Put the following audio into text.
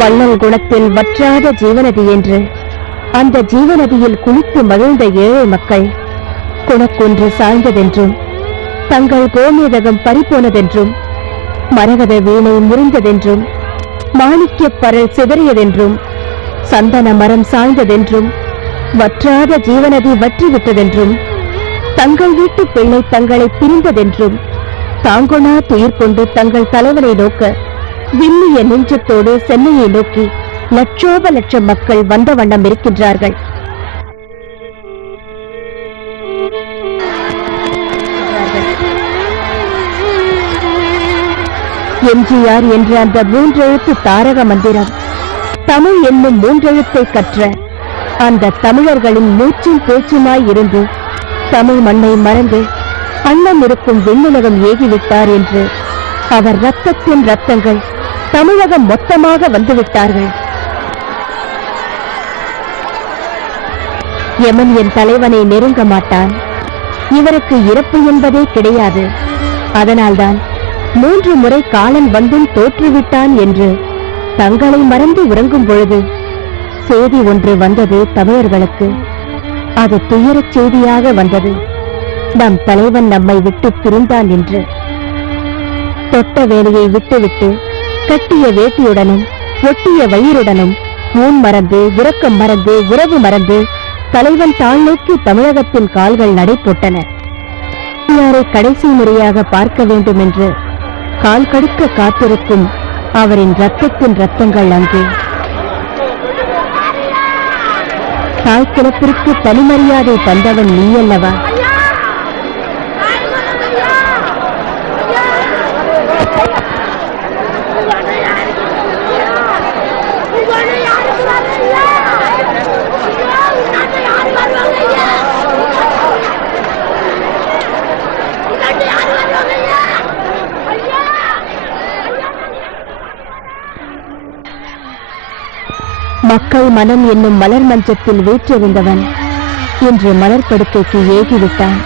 வள்ளல் குணத்தில் வற்றாத ஜீவநதி என்று அந்த ஜீவநதியில் குளித்து மகிழ்ந்த ஏழை மக்கள் குணக்கொன்று சாய்ந்ததென்றும் தங்கள் கோமேதகம் பறிபோனதென்றும் மரகத வீணை முறிந்ததென்றும் மாணிக்க பரல் சிதறியதென்றும் சந்தன மரம் சாய்ந்ததென்றும் வற்றாத ஜீவநதி வற்றிவிட்டதென்றும் தங்கள் வீட்டு பிள்ளை தங்களை பிரிந்ததென்றும் தாங்கொணா துயிர் கொண்டு தங்கள் தலைவனை நோக்க வில்லிய நெஞ்சத்தோடு சென்னையை நோக்கி லட்சோப லட்சம் மக்கள் வந்த வண்ணம் இருக்கின்றார்கள். எம்ஜிஆர் என்ற அந்த மூன்றெழுத்து தாரக மந்திரம் தமிழ் என்னும் மூன்றெழுத்தை கற்ற அந்த தமிழர்களின் மூச்சும் பேச்சுமாய் இருந்து தமிழ் மண்ணை மறந்து அண்ணன் இருக்கும் விண்ணுலகம் ஏகிவிட்டார் என்று அவர் ரத்தத்தின் ரத்தங்கள் தமிழகம் மொத்தமாக வந்துவிட்டார்கள். யமன் என் தலைவனை நெருங்க மாட்டான், இவருக்கு இறப்பு என்பதே கிடையாது, அதனால்தான் 3 முறை காலன் வந்தும் தோற்றுவிட்டான் என்று தங்களை மறந்து உறங்கும் பொழுது செய்தி ஒன்று வந்தது தமிழர்களுக்கு. அது துயரச் செய்தியாக வந்தது. நம் தலைவன் நம்மை விட்டு பிரிந்தான் என்று. தொட்ட வேலையை விட்டுவிட்டு கட்டிய வேட்டியுடனும் ஒட்டிய வயிறுடனும் ஊன் மறந்து உறக்கம் மறந்து உறவு மறந்து தலைவன் தாழ் நோக்கி தமிழகத்தின் கால்கள் நடை போட்டன. யாரை கடைசி முறையாக பார்க்க வேண்டும் என்று கால் கடுக்க காத்திருக்கும் அவரின் ரத்தத்தின் ரத்தங்கள் அங்கே. தாய் கிளப்பிற்கு தனிமரியாதை தந்தவன் நீ அல்லவா? மக்கள் மனம் என்னும் மலர் மஞ்சத்தில் வீற்றிருந்தவன் இன்று மலர்படுக்கைக்கு ஏகிவிட்டான்.